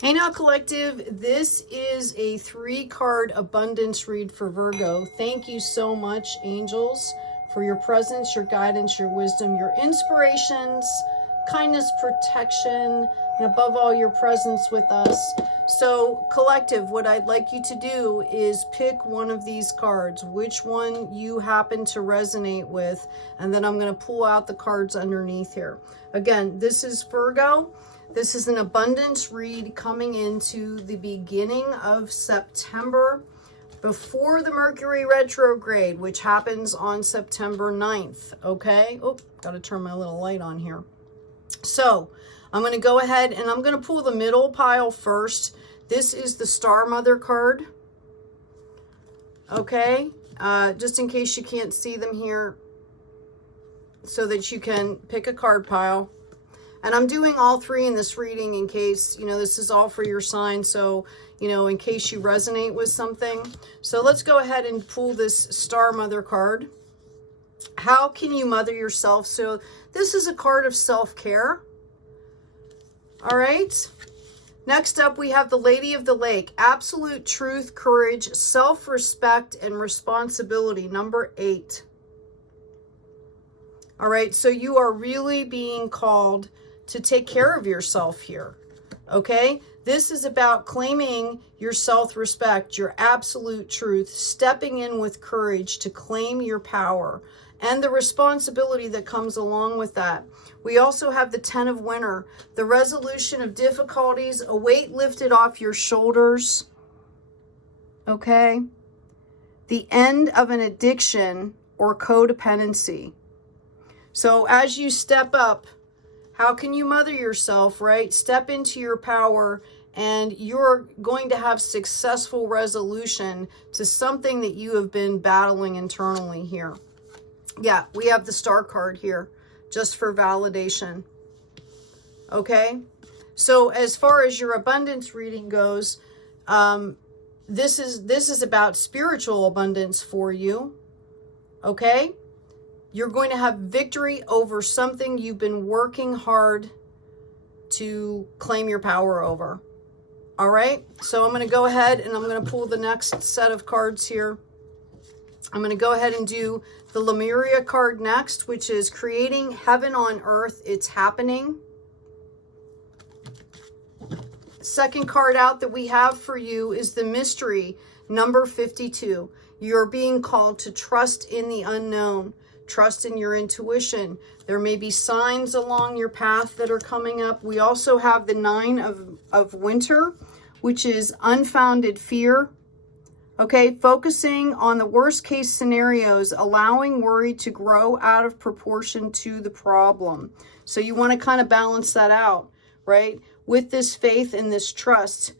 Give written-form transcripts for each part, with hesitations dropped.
Hey now, collective, this is a 3-card abundance read for Virgo. Thank you so much, angels, for your presence, your guidance, your wisdom, your inspirations, kindness, protection, and above all, your presence with us. So, collective, what I'd like you to do is pick one of these cards, which one you happen to resonate with, and then I'm going to pull out the cards underneath here. Again, this is Virgo. This is an abundance read coming into the beginning of September before the Mercury retrograde, which happens on September 9th. Okay. Oh, got to turn my little light on here. So I'm going to go ahead and I'm going to pull the middle pile first. This is the Star Mother card. Okay. Just in case you can't see them here, so that you can pick a card pile. And I'm doing all 3 in this reading in case, this is all for your sign. So, in case you resonate with something. So let's go ahead and pull this Star Mother card. How can you mother yourself? So this is a card of self-care. All right. Next up, we have the Lady of the Lake. Absolute truth, courage, self-respect, and responsibility. Number 8. All right. So you are really being called to take care of yourself here, okay? This is about claiming your self-respect, your absolute truth, stepping in with courage to claim your power and the responsibility that comes along with that. We also have the 10 of Winter, the resolution of difficulties, a weight lifted off your shoulders, okay? The end of an addiction or codependency. So as you step up, how can you mother yourself, right? Step into your power, and you're going to have successful resolution to something that you have been battling internally here. Yeah, we have the Star card here just for validation. Okay? So as far as your abundance reading goes, this is about spiritual abundance for you. Okay? You're going to have victory over something you've been working hard to claim your power over. All right. So I'm going to go ahead and I'm going to pull the next set of cards here. I'm going to go ahead and do the Lemuria card next, which is creating heaven on earth. It's happening. Second card out that we have for you is the mystery, number 52. You're being called to trust in the unknown. Trust in your intuition. There may be signs along your path that are coming up. We also have the 9 of Winter, which is unfounded fear. Okay, focusing on the worst case scenarios, allowing worry to grow out of proportion to the problem. So you want to kind of balance that out, right? With this faith and this trust.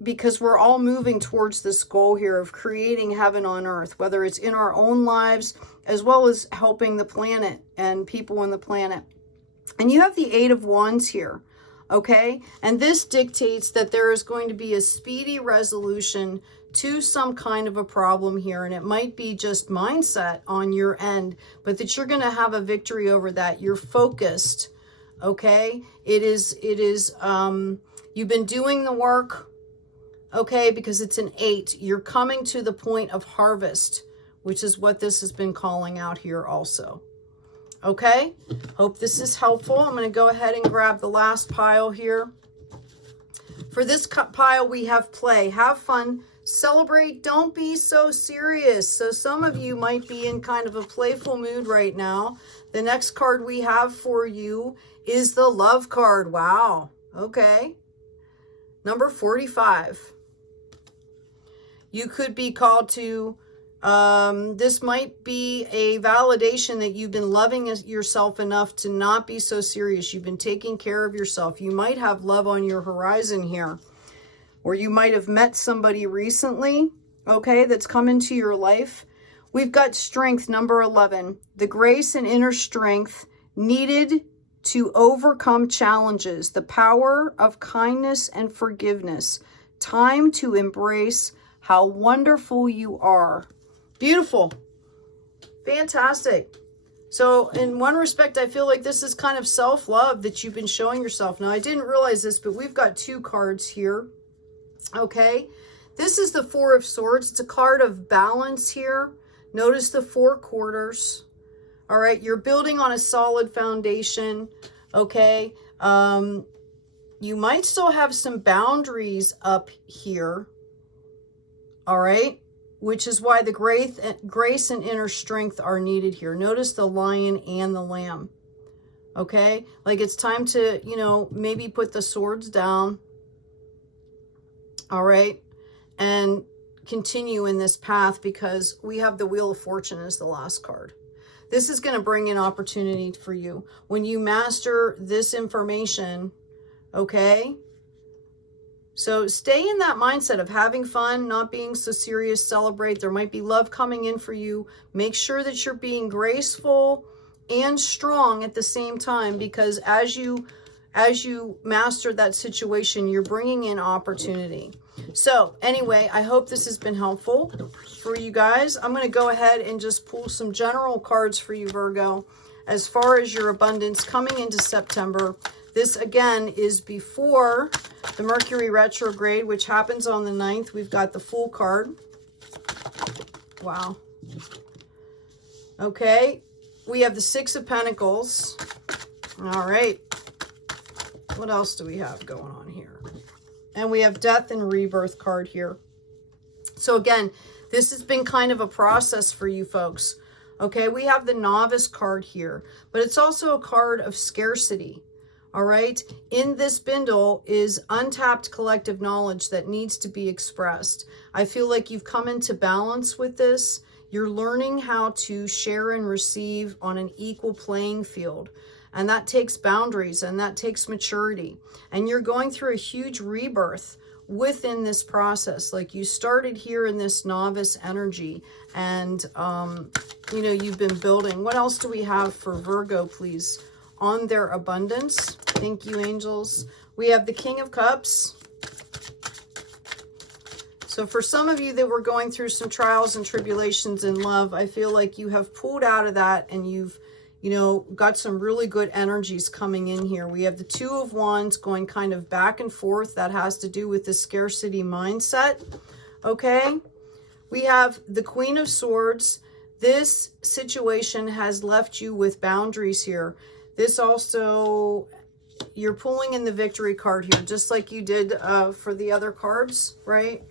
Because we're all moving towards this goal here of creating heaven on earth, whether it's in our own lives, as well as helping the planet and people on the planet. And you have the 8 of Wands here, okay? And this dictates that there is going to be a speedy resolution to some kind of a problem here. And it might be just mindset on your end, but that you're going to have a victory over that. You're focused, okay? You've been doing the work. Okay, because it's an 8. You're coming to the point of harvest, which is what this has been calling out here also. Okay, hope this is helpful. I'm going to go ahead and grab the last pile here. For this pile, we have play. Have fun. Celebrate. Don't be so serious. So some of you might be in kind of a playful mood right now. The next card we have for you is the Love card. Wow. Okay. Number 45. You could be called to, this might be a validation that you've been loving yourself enough to not be so serious. You've been taking care of yourself. You might have love on your horizon here. Or you might have met somebody recently, okay, that's come into your life. We've got strength, number 11. The grace and inner strength needed to overcome challenges. The power of kindness and forgiveness. Time to embrace how wonderful you are. Beautiful. Fantastic. So in one respect, I feel like this is kind of self-love that you've been showing yourself. Now, I didn't realize this, but we've got 2 cards here. Okay. This is the 4 of Swords. It's a card of balance here. Notice the 4 quarters. All right. You're building on a solid foundation. Okay. You might still have some boundaries up here. All right. Which is why the grace and inner strength are needed here. Notice the lion and the lamb. Okay. Like it's time to, you know, maybe put the swords down. All right. And continue in this path, because we have the Wheel of Fortune as the last card. This is going to bring in opportunity for you. When you master this information, okay? So stay in that mindset of having fun, not being so serious, celebrate. There might be love coming in for you. Make sure that you're being graceful and strong at the same time, because as you master that situation, you're bringing in opportunity. So anyway, I hope this has been helpful for you guys. I'm going to go ahead and just pull some general cards for you, Virgo, as far as your abundance coming into September. This, again, is before the Mercury retrograde, which happens on the 9th. We've got the Fool card. Wow. Okay. We have the 6 of Pentacles. All right. What else do we have going on here? And we have Death and Rebirth card here. So again, this has been kind of a process for you folks. Okay, we have the Novice card here, but it's also a card of scarcity. All right, in this bindle is untapped collective knowledge that needs to be expressed. I feel like you've come into balance with this. You're learning how to share and receive on an equal playing field. And that takes boundaries, and that takes maturity. And you're going through a huge rebirth within this process. Like you started here in this novice energy, and, you know, you've been building. What else do we have for Virgo, please? On their abundance. Thank you, angels. We have the King of Cups. So for some of you that were going through some trials and tribulations in love, I feel like you have pulled out of that, and you've, you know, got some really good energies coming in here. We have the 2 of Wands going kind of back and forth. That has to do with the scarcity mindset. Okay. We have the Queen of Swords. This situation has left you with boundaries here. This also, you're pulling in the Victory card here, just like you did for the other cards, right?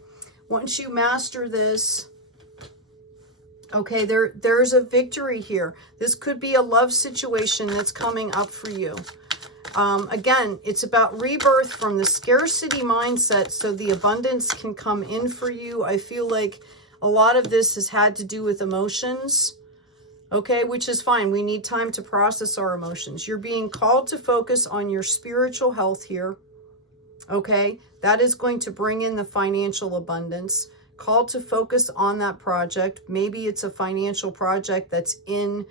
Once you master this, okay, there's a victory here. This could be a love situation that's coming up for you. Again, it's about rebirth from the scarcity mindset so the abundance can come in for you. I feel like a lot of this has had to do with emotions, okay, which is fine. We need time to process our emotions. You're being called to focus on your spiritual health here, okay? That is going to bring in the financial abundance. Called to focus on that project. Maybe it's a financial project that's in,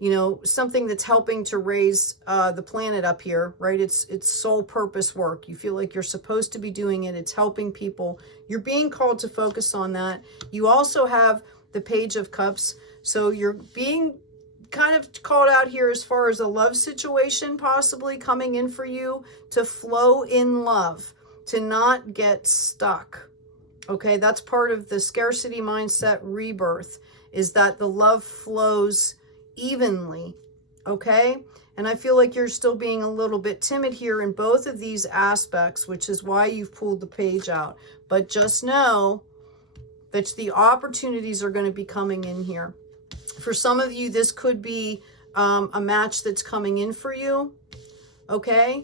you know, something that's helping to raise the planet up here, right? It's soul purpose work. You feel like you're supposed to be doing it. It's helping people. You're being called to focus on that. You also have the Page of Cups. So you're being kind of called out here as far as a love situation possibly coming in for you, to flow in love, to not get stuck. Okay, that's part of the scarcity mindset rebirth, is that the love flows evenly, okay? And I feel like you're still being a little bit timid here in both of these aspects, which is why you've pulled the page out. But just know that the opportunities are going to be coming in here. For some of you, this could be a match that's coming in for you, okay?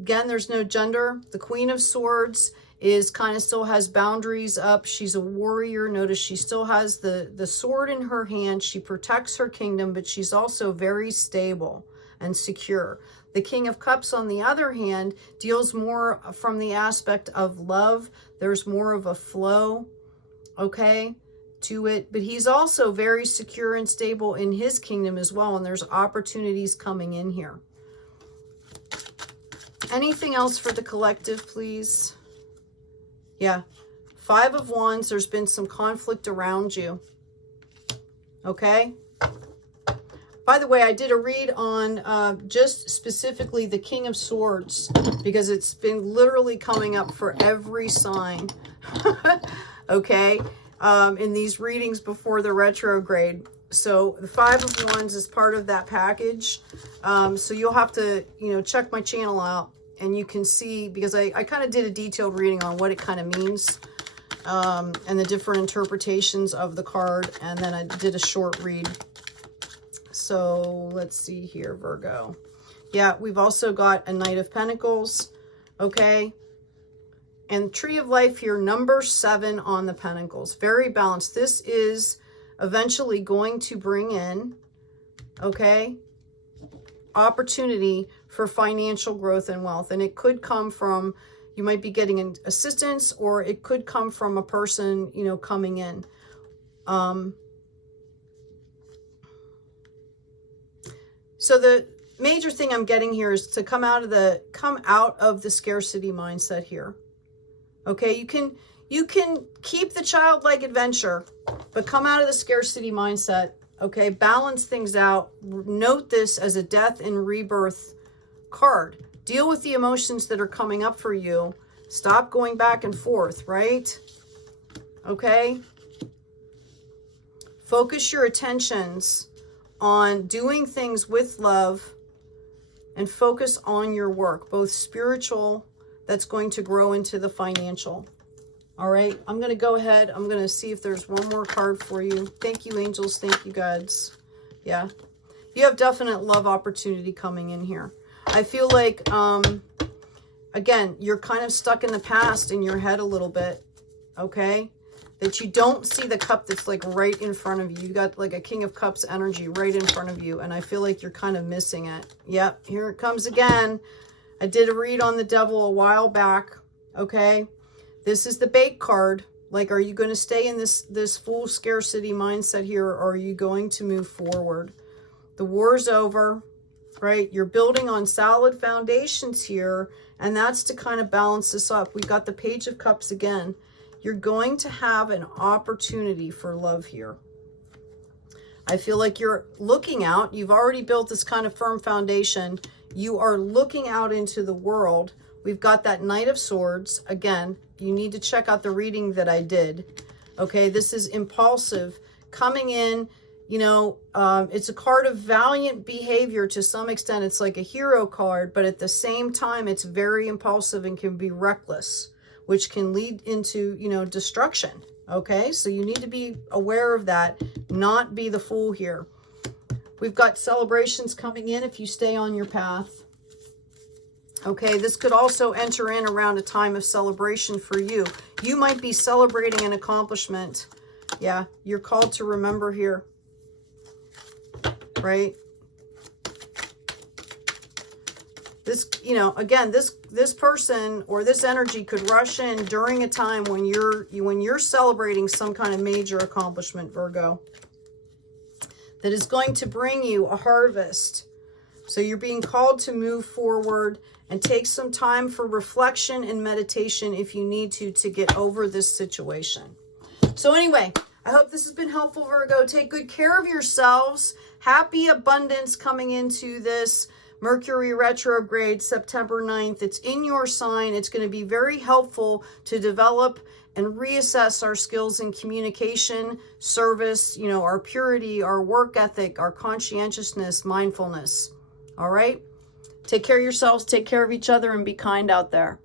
Again, there's no gender. The Queen of Swords is kind of still has boundaries up. She's a warrior. Notice she still has the sword in her hand. She protects her kingdom, but she's also very stable and secure. The King of Cups, on the other hand, deals more from the aspect of love. There's more of a flow, okay, to it. But he's also very secure and stable in his kingdom as well, and there's opportunities coming in here. Anything else for the collective, please? Yeah, 5 of Wands, there's been some conflict around you, okay? By the way, I did a read on just specifically the King of Swords, because it's been literally coming up for every sign, okay, in these readings before the retrograde. So the Five of Wands is part of that package. So you'll have to, check my channel out, and you can see, because I kind of did a detailed reading on what it kind of means, and the different interpretations of the card. And then I did a short read. So let's see here, Virgo. Yeah, we've also got a Knight of Pentacles, okay? And Tree of Life here, number 7 on the Pentacles. Very balanced. This is eventually going to bring in, okay, opportunity for financial growth and wealth. And it could come from, you might be getting an assistance, or it could come from a person, coming in. So the major thing I'm getting here is to come out of the scarcity mindset here. Okay, you can keep the childlike adventure, but come out of the scarcity mindset. Okay, balance things out. Note this as a death and rebirth card. Deal with the emotions that are coming up for you. Stop going back and forth, right? Okay. Focus your attentions on doing things with love, and focus on your work, both spiritual, that's going to grow into the financial. All right, I'm going to go ahead. I'm going to see if there's one more card for you. Thank you, angels. Thank you, gods. Yeah, you have definite love opportunity coming in here. I feel like, again, you're kind of stuck in the past in your head a little bit, okay? That you don't see the cup that's like right in front of you. You got like a King of Cups energy right in front of you, and I feel like you're kind of missing it. Yep, here it comes again. I did a read on the Devil a while back, okay? This is the bait card. Like, are you going to stay in this full scarcity mindset here, or are you going to move forward? The war's over, right? You're building on solid foundations here, and that's to kind of balance this up. We got the Page of Cups again. You're going to have an opportunity for love here. I feel like you're looking out. You've already built this kind of firm foundation. You are looking out into the world. We've got that Knight of Swords. Again, you need to check out the reading that I did. Okay, this is impulsive. Coming in, it's a card of valiant behavior to some extent. It's like a hero card, but at the same time, it's very impulsive and can be reckless, which can lead into, destruction. Okay, so you need to be aware of that, not be the fool here. We've got celebrations coming in if you stay on your path. Okay, this could also enter in around a time of celebration for you. You might be celebrating an accomplishment. Yeah, you're called to remember here, right? This, again, this person or this energy could rush in during a time when you're celebrating some kind of major accomplishment, Virgo, that is going to bring you a harvest. So you're being called to move forward and take some time for reflection and meditation if you need to get over this situation. So anyway, I hope this has been helpful, Virgo. Take good care of yourselves. Happy abundance coming into this Mercury retrograde, September 9th. It's in your sign. It's going to be very helpful to develop and reassess our skills in communication, service, our purity, our work ethic, our conscientiousness, mindfulness. All right? Take care of yourselves, take care of each other, and be kind out there.